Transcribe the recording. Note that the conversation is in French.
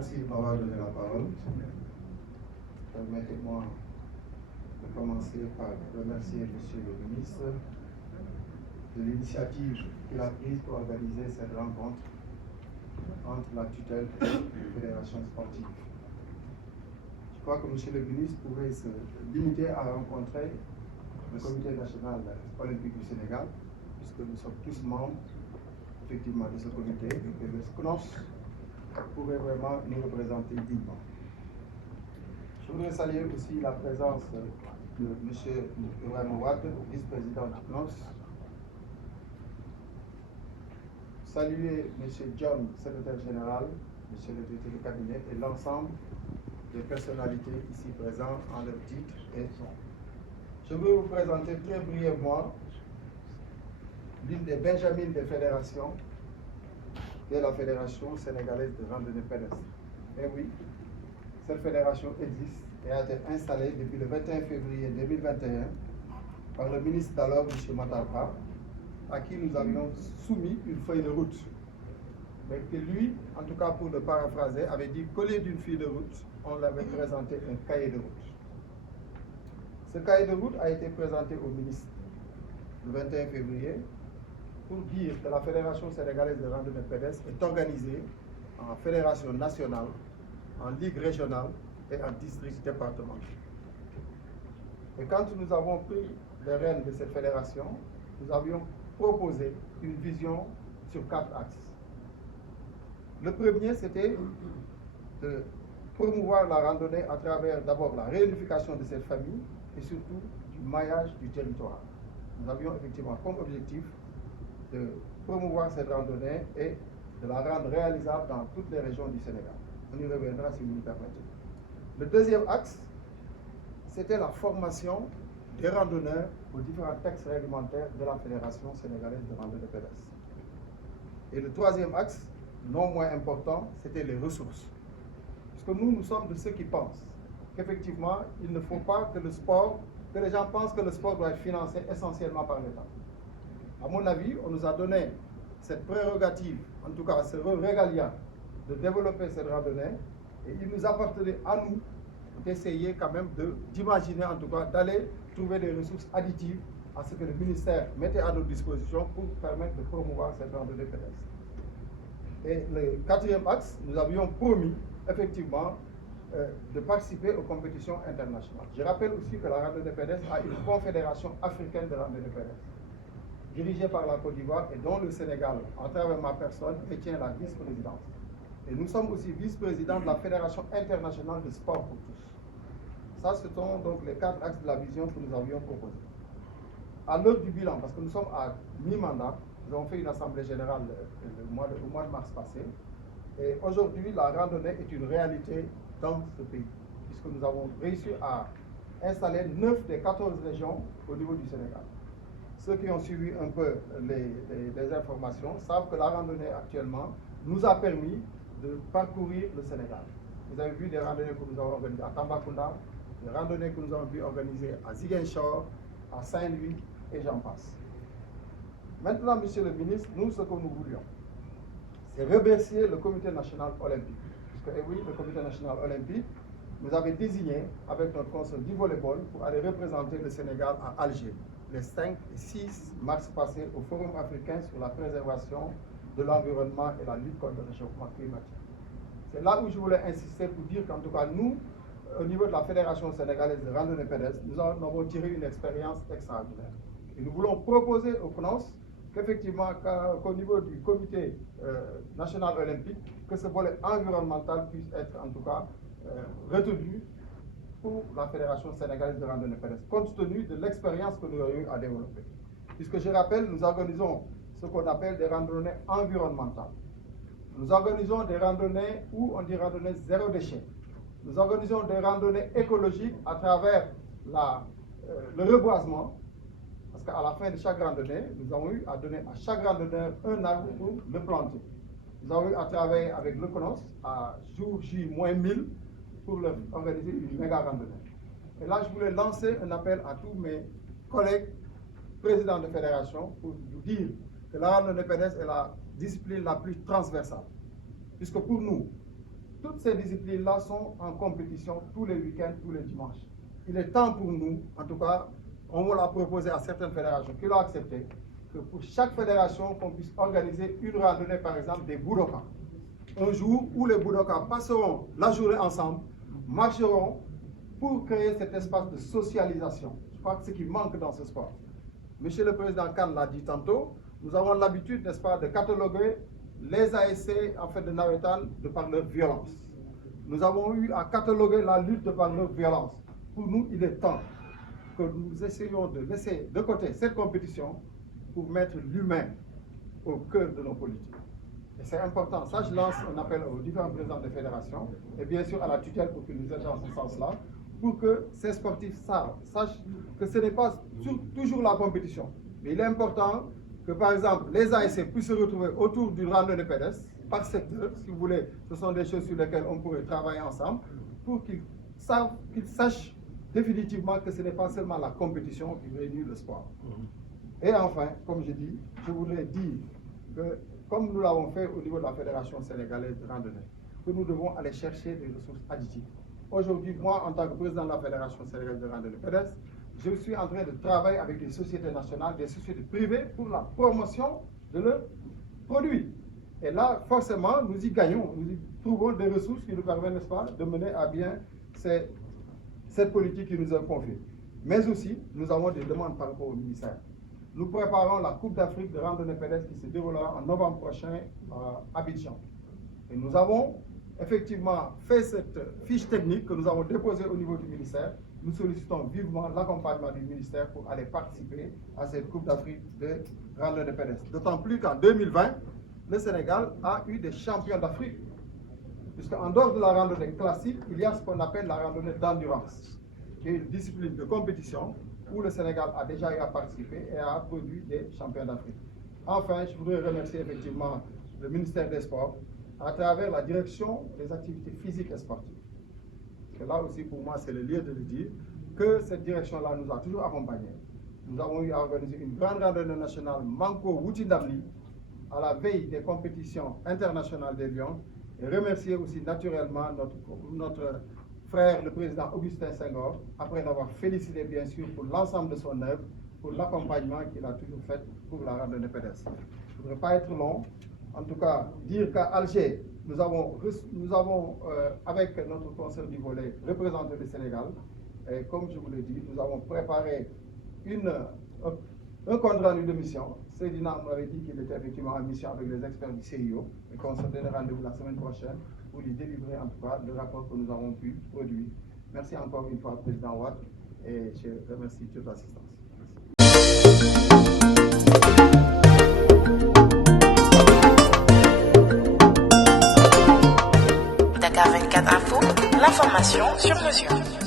Merci de m'avoir donné la parole. Permettez-moi de commencer par remercier Monsieur le ministre de l'initiative qu'il a prise pour organiser cette rencontre entre la tutelle et les fédérations sportives. Je crois que Monsieur le ministre pourrait se limiter à rencontrer le Comité national olympique du Sénégal, puisque nous sommes tous membres effectivement de ce comité, et le CNOS pourrait vraiment nous représenter dignement. Je voudrais saluer aussi la présence de M. Ibrahim Ouad, vice-président du CNOS, saluer M. John, secrétaire général, M. le directeur du cabinet et l'ensemble des personnalités ici présentes en leur titre et son. Je vais vous présenter très brièvement l'une des benjamines des fédérations, qui est la Fédération sénégalaise de randonnée pédestre. Et oui, cette fédération existe et a été installée depuis le 21 février 2021 par le ministre d'alors, M. Matarba, à qui nous avions soumis une feuille de route. Mais que lui, en tout cas pour le paraphraser, avait dit qu'au lieu d'une feuille de route, on l'avait présenté un cahier de route. Ce cahier de route a été présenté au ministre le 21 février pour dire que la Fédération sénégalaise de randonnée pédestre est organisée en fédération nationale, en ligue régionale et en district départemental. Et quand nous avons pris les rênes de cette fédération, nous avions proposé une vision sur 4 axes. Le premier, c'était de promouvoir la randonnée à travers d'abord la réunification de cette famille et surtout du maillage du territoire. Nous avions effectivement comme objectif de promouvoir cette randonnée et de la rendre réalisable dans toutes les régions du Sénégal. On y reviendra si vous nous permettez. Le deuxième axe, c'était la formation des randonneurs aux différents textes réglementaires de la Fédération sénégalaise de randonnée pédestre. Et le troisième axe, non moins important, c'était les ressources. Parce que nous sommes de ceux qui pensent qu'effectivement, il ne faut pas que le sport, que les gens pensent que le sport doit être financé essentiellement par l'État. À mon avis, on nous a donné cette prérogative, en tout cas ce régalia, de développer cette randonnée, et il nous appartenait à nous d'essayer quand même d'imaginer, en tout cas, d'aller trouver des ressources additives à ce que le ministère mettait à notre disposition pour permettre de promouvoir cette randonnée pédestre. Et le quatrième axe, nous avions promis effectivement de participer aux compétitions internationales. Je rappelle aussi que la randonnée pédestre a une confédération africaine de randonnée pédestre, dirigée par la Côte d'Ivoire et dont le Sénégal, en travers ma personne, détient la vice-présidence. Et nous sommes aussi vice-présidents de la Fédération internationale de sport pour tous. Ça, ce sont donc les 4 axes de la vision que nous avions proposés. À l'heure du bilan, parce que nous sommes à mi-mandat, nous avons fait une assemblée générale au mois de mars passé, et aujourd'hui, la randonnée est une réalité dans ce pays, puisque nous avons réussi à installer 9 des 14 régions au niveau du Sénégal. Ceux qui ont suivi un peu les informations savent que la randonnée actuellement nous a permis de parcourir le Sénégal. Vous avez vu des randonnées que nous avons organisées à Tambacounda, des randonnées que nous avons pu organiser à Ziguinchor, à Saint-Louis et j'en passe. Maintenant, Monsieur le ministre, nous, ce que nous voulions, c'est remercier le Comité national olympique. Parce que, oui, le Comité national olympique nous avait désigné avec notre conseil du volleyball pour aller représenter le Sénégal à Alger, les 5 et 6 mars passés au Forum africain sur la préservation de l'environnement et la lutte contre le réchauffement climatique. C'est là où je voulais insister pour dire qu'en tout cas, nous, au niveau de la Fédération sénégalaise de randonnée pédestre, nous en avons tiré une expérience extraordinaire. Et nous voulons proposer au CNOS qu'effectivement, qu'au niveau du Comité national olympique, que ce volet environnemental puisse être en tout cas retenu pour la Fédération sénégalaise de randonnée pédestre, compte tenu de l'expérience que nous avons eu à développer. Puisque je rappelle, nous organisons ce qu'on appelle des randonnées environnementales. Nous organisons des randonnées où on dit randonnée zéro déchet. Nous organisons des randonnées écologiques à travers le reboisement, parce qu'à la fin de chaque randonnée, nous avons eu à donner à chaque randonneur un arbre pour le planter. Nous avons eu à travailler avec le CNOS à jour J-1000 pour leur organiser une méga randonnée. Et là, je voulais lancer un appel à tous mes collègues présidents de fédération pour vous dire que la randonnée pédestre est la discipline la plus transversale. Puisque pour nous, toutes ces disciplines-là sont en compétition tous les week-ends, tous les dimanches. Il est temps pour nous, en tout cas, on va la proposer à certaines fédérations qui l'ont accepté, que pour chaque fédération, qu'on puisse organiser une randonnée, par exemple, des Budoka. Un jour où les Budoka passeront la journée ensemble, marcheront pour créer cet espace de socialisation. Je crois que c'est ce qui manque dans ce sport. Monsieur le Président Khan l'a dit tantôt, nous avons l'habitude, n'est-ce pas, de cataloguer les ASC en fait de Nawetan de par leur violence. Nous avons eu à cataloguer la lutte de par leur violence. Pour nous, il est temps que nous essayions de laisser de côté cette compétition pour mettre l'humain au cœur de nos politiques. Et c'est important. Ça, je lance un appel aux différents présidents des fédérations et bien sûr à la tutelle pour qu'ils nous aident dans ce sens-là, pour que ces sportifs sachent que ce n'est pas toujours la compétition. Mais il est important que, par exemple, les ASC puissent se retrouver autour d'une randonnée pédestre, par secteur, si vous voulez, ce sont des choses sur lesquelles on pourrait travailler ensemble, pour qu'ils sachent définitivement que ce n'est pas seulement la compétition qui réunit le sport. Et enfin, comme je dis, je voudrais dire que, comme nous l'avons fait au niveau de la Fédération sénégalaise de randonnée, que nous devons aller chercher des ressources additives. Aujourd'hui, moi, en tant que président de la Fédération sénégalaise de randonnée pédestre, je suis en train de travailler avec des sociétés nationales, des sociétés privées pour la promotion de leurs produits. Et là, forcément, nous y gagnons, nous y trouvons des ressources qui nous permettent, n'est-ce pas, de mener à bien cette politique qui nous est confiée. Mais aussi, nous avons des demandes par rapport au ministère. Nous préparons la Coupe d'Afrique de randonnée pédestre qui se déroulera en novembre prochain à Abidjan. Et nous avons effectivement fait cette fiche technique que nous avons déposée au niveau du ministère. Nous sollicitons vivement l'accompagnement du ministère pour aller participer à cette Coupe d'Afrique de randonnée pédestre. D'autant plus qu'en 2020, le Sénégal a eu des champions d'Afrique. Puisqu'en dehors de la randonnée classique, il y a ce qu'on appelle la randonnée d'endurance, qui est une discipline de compétition où le Sénégal a déjà eu à participer et a produit des champions d'Afrique. Enfin, je voudrais remercier effectivement le ministère des Sports à travers la direction des activités physiques et sportives. Parce que là aussi, pour moi, c'est le lieu de le dire, que cette direction-là nous a toujours accompagnés. Nous avons eu à organiser une grande randonnée nationale Manko-Woutindamli à la veille des compétitions internationales des Lions et remercier aussi naturellement notre frère, le président Augustin Senghor, après l'avoir félicité bien sûr pour l'ensemble de son œuvre, pour l'accompagnement qu'il a toujours fait pour la randonnée pédestre. Je ne voudrais pas être long, en tout cas dire qu'à Alger, nous avons avec notre conseil du volet, représenté le Sénégal, et comme je vous l'ai dit, nous avons préparé un compte rendu de mission. Seydina m'avait dit qu'il était effectivement en mission avec les experts du CIO et qu'on se donne rendez-vous la semaine prochaine pour lui délivrer en tout cas le rapport que nous avons pu produire. Merci encore une fois, Président Watt, et je remercie toute l'assistance. Dakar 24 Info, l'information sur mesure.